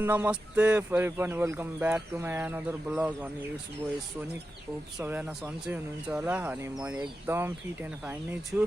नमस्ते फेरि पनि welcome back to my another blog अनि इट्स बोय सोनिक होप सबैजना सन्चै हुनुहुन्छ होला अनि म एकदम फिट एन्ड फाइन नै छु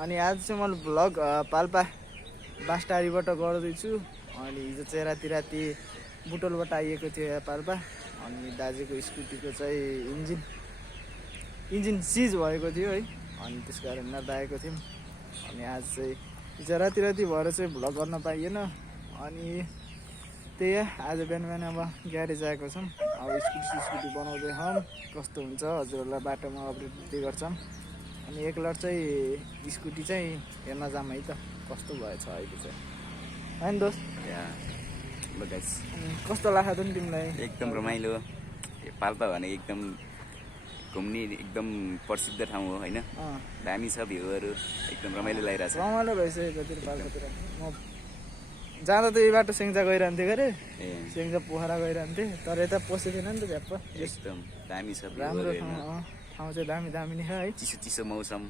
अनि आज चाहिँ मैले ब्लग पाल्पा बास्टारीबाट गर्दैछु अनि हिजो चाहिँ राति बुटोलबाट आइएको थियो यहाँ पाल्पा अनि दाजुको स्कुटीको चाहिँ इन्जिन सिज भएको थियो है अनि त्यस कारण नदाएको थियौँ अनि आज चाहिँ हिजो राति भएर चाहिँ भ्लग गर्न पाइएन अनि त्यही आज बिहान अब ग्यारेज आएको छौँ अब स्कुटी बनाउँदै हौँ कस्तो हुन्छ हजुरहरूलाई बाटोमा अपडेट दिँदै गर्छौँ अनि एकलट चाहिँ स्कुटी चाहिँ हेर्न जाऊँ है त कस्तो भएछ अहिले चाहिँ होइन दोस्त कस्तो लाग्छ त नि तिमीलाई एकदम रमाइलो पाल्पा भने एकदम घुम्ने एकदम प्रसिद्ध ठाउँ हो होइन दामी छ भ्यूहरू एकदम रमाइलो लागिरहेछ रमाइलो रहेछ यतातिर पाल्पातिर म जाँदा त यही बाटो सेङ्जा गइरहन्थेँ अरे सेङ्जा पोखरा गइरहन्थेँ तर यता पसेको थिएन नि त झ्याप्प एकदम दामी छ राम्रो ठाउँ चाहिँ दामी नै है चिसो मौसम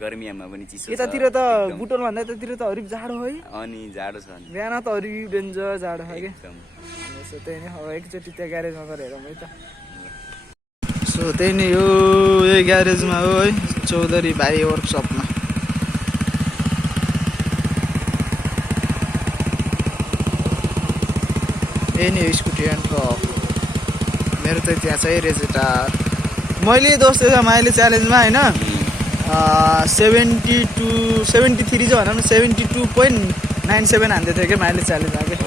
गर्मीमा पनि चिसो यतातिर त बुटोल भन्दा यतातिर त हरिक जाडो है अनि जाडो छ बिहान त हरि डेन्जर जाडो है कि सो त्यही नै अब एकचोटि त्यहाँ ग्यारेजमा गएर हेरौँ है त सो त्यही नै हो यही ग्यारेजमा हो है चौधरी भाइ वर्कसपमा यही नै स्कुटी एन्ड टप मेरो चाहिँ त्यहाँ चाहिँ रेजेटार मैले दोस्त माइलेज च्यालेन्जमा होइन 73 चाहिँ भनौँ न 72.97 हान्दै थियो क्या माइलेज च्यालेन्जमा क्या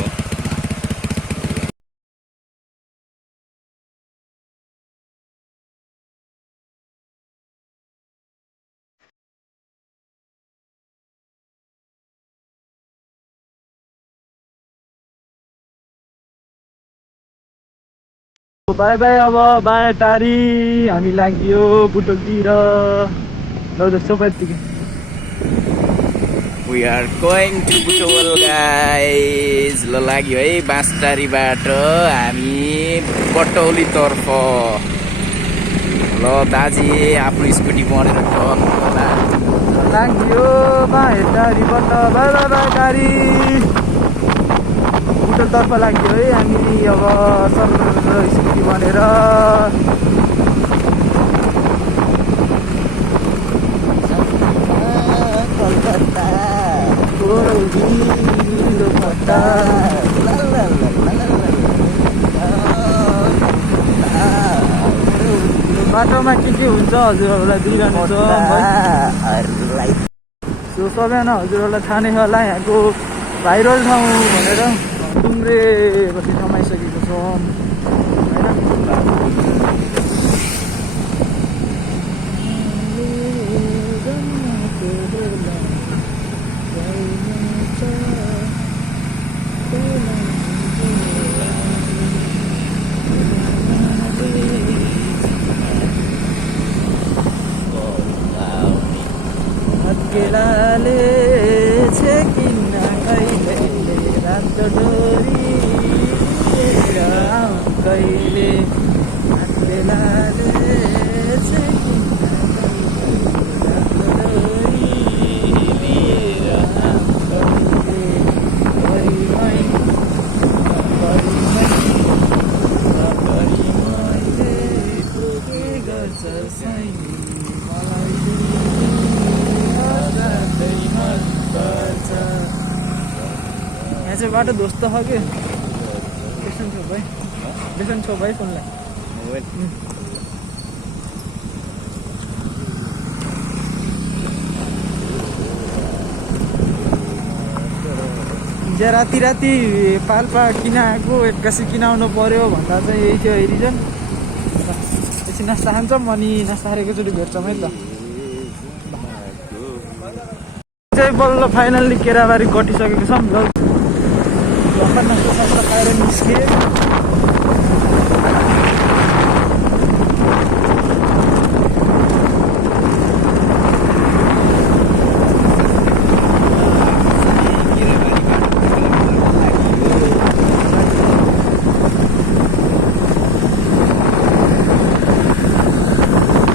बाई बाई अब बाई टारी हामी लाग्यो बुटोलतिर सोपातिर We are going to Butol guys. ल लाग्यो है बाँसटारीबाट हामी बटौलीतर्फ ल दाजी आफ्नो स्कुटी बनेर लाग्यो बाटारीबाट बाई टारी बुटोलतर्फ लाग्यो है हामी अब सर स्कुटी बनेर कलकत्ता बाटोमा के हुन्छ हजुरहरूलाई दिइरहनु छ सो सबैजना हजुरहरूलाई थाहा नै होला यहाँको भाइरल ठाउँ भनेर डुम्रे बसी समाइसकेको छौँ होइन केलाले छेकिन कहिले रात डोरी कहिले केलाले छेकिन यहाँ चाहिँ बाटो दोस्त हो कि बेसन छौ भाइ फोनलाई हिजो राति पाल्पा किन आएको एक्कासी किन आउनु पर्यो भन्दा चाहिँ यही थियो रिजन एकछिन नास्ता खान्छौँ अनि नास्ता खाएर एकैचोटि भेट्छौँ है त चाहिँ बल्ल फाइनल्ली केराबारी कटिसकेको छौँ ल नास्ता खाएर निस्किए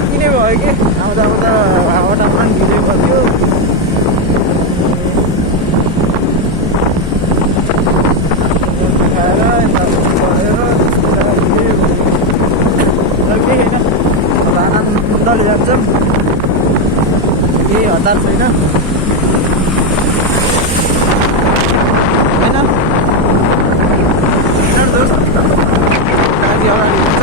किने भयो कि आउँदा हावाटा मन भिजेको थियो खाएर अन्धार छैन होइन गाडी अगाडि हुन्छ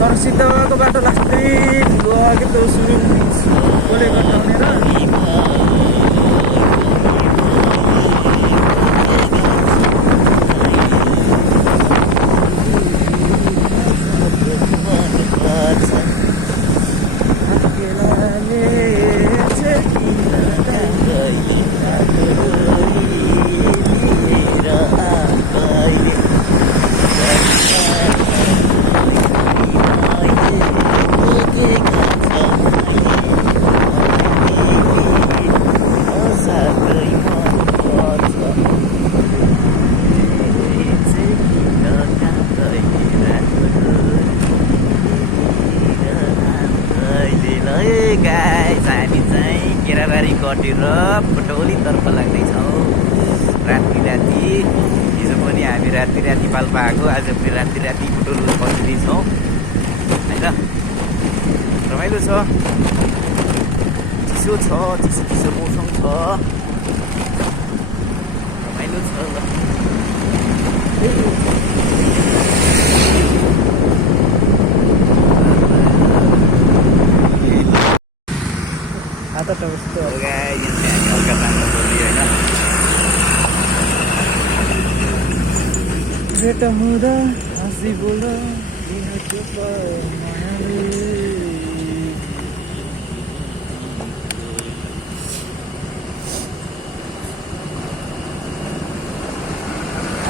तर सिद्धको बाटो लास्टै ठुलो अघि त सुरु गोले कटाउने र केराबारी कटेर पटौलीतर्फ लाग्दैछौँ राति हिजो पनि हामी राति पाल्पा आएको आज पनि राति पटौली पस्दैछौँ होइन रमाइलो छ चिसो मौसम छ रमाइलो छ आता त उस्तो हल्का पानी बोलियो होइन बेटा मुदा हाँसी बोल दिन चुप मायाले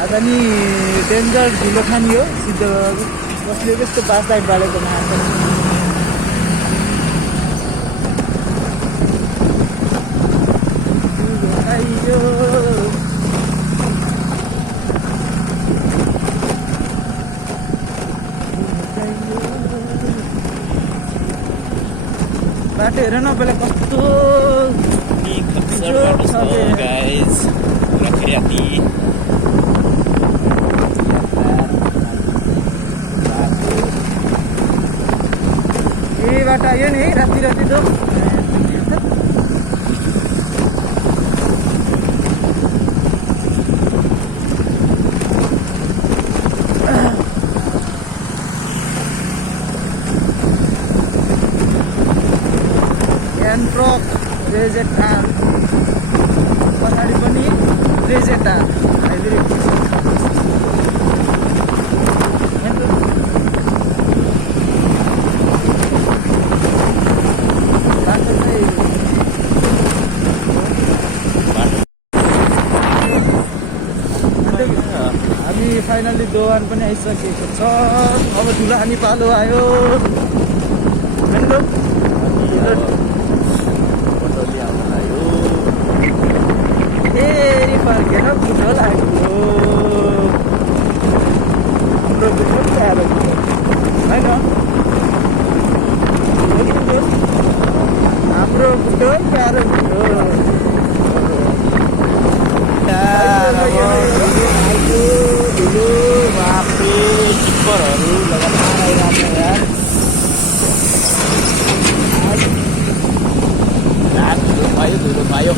आज नि डेन्जर ढिलो खानी हो सिद्ध कसले त्यस्तो बास लाइट बालेको नआएको बाटो हेर न पहिला कस्तो गाइस राति ए बाटो आयो नि है राति त एन्ट्रोक रेजेटा पछाडि पनि रेजेटा हाइब्रिड बाटो चाहिँ हामी फाइनली दोवान पनि आइसकेको छ अब धुलानी पालो आयो फर्केर बुढो लाग्यो हाम्रो बुढो प्यारो होइन हाम्रो बुढो प्यारो धुलो बाफे टिप्परहरू लगातार आइरहेको यार धुलो पायो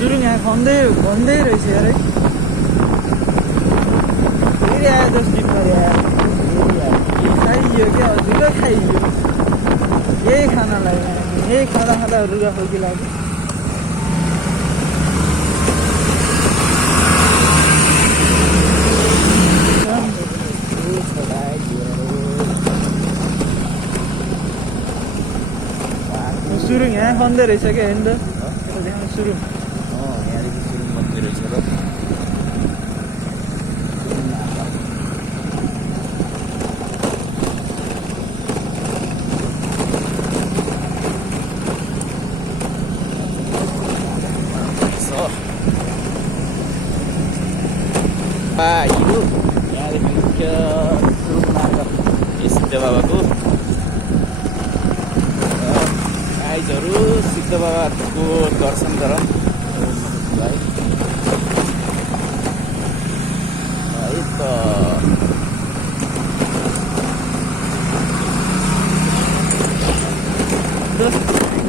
सुरुङ यहाँ खन्दै रहेछ अरे फेरि आयो 10 मिनटमा खाइयो क्या हजुर खाइयो यही खानालाई यही खाँदा रुगा खोकी लाग्यो सुरुङ यहाँ खन्दै रहेछ क्या हेर्नु त सुरुङ यहाँदेखि सुरुङ खन्दै रहेछ र हिँड्नु यहाँदेखि मुख्य मार्ग सिद्ध बाबाको गाइजहरू सिद्ध बाबाको दर्शन गर है त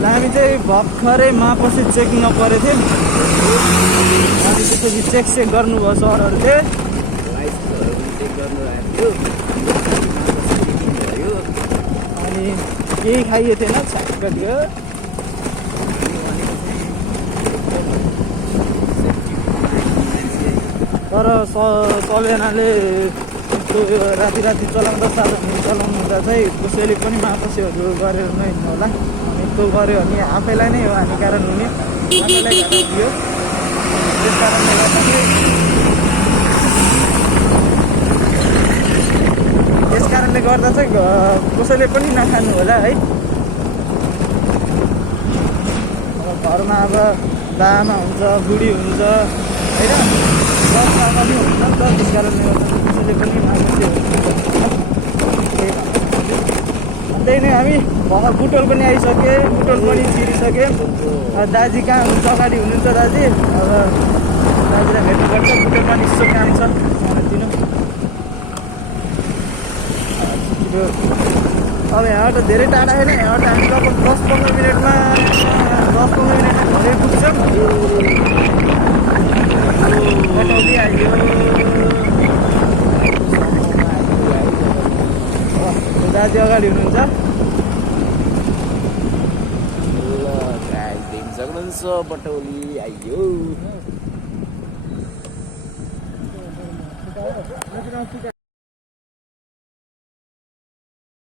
हामी चाहिँ भर्खरै मापछि चेकिङमा परेको थियौँ अनि त्यसपछि चेक गर्नुभयो सरहरूले लाइसेन्सहरू चेक गर्नु आएको थियो अनि केही खाइएको थिएन छ्याक्क थियो तर सबैजनाले राति चलाउँदा साधनहरू चलाउनु हुँदा चाहिँ कसैले पनि मापसीहरू गरेर नै हिँड्नु होला यस्तो गऱ्यो भने आफैलाई नै हो हानिकारक हुने आफैलाई घाटा दियो त्यस कारणले गर्दा चाहिँ कसैले पनि नखानु होला है घरमा अब बाआमा हुन्छ बुढी हुन्छ होइन बच्चा पनि हुन्छ नि त त्यस कारणले गर्दा कसैले पनि त्यही नै हामी बुटोल पनि आइसक्यो बुटोल पनि छिरिसक्यो दाजी कहाँ हुनुहुन्छ अगाडि हुनुहुन्छ दाजी अब दाजुलाई भेट्नुपर्छ बुटोल पनि यसो काम छ दिनु अब यहाँबाट धेरै टाढा होइन यहाँबाट हामी लगभग 10-15 मिनटमा घरै पुग्छौँ बटौली आइयो दाजु अगाडि हुनुहुन्छ ल गाइस देख्न सक्नुहुन्छ बटौली आइयो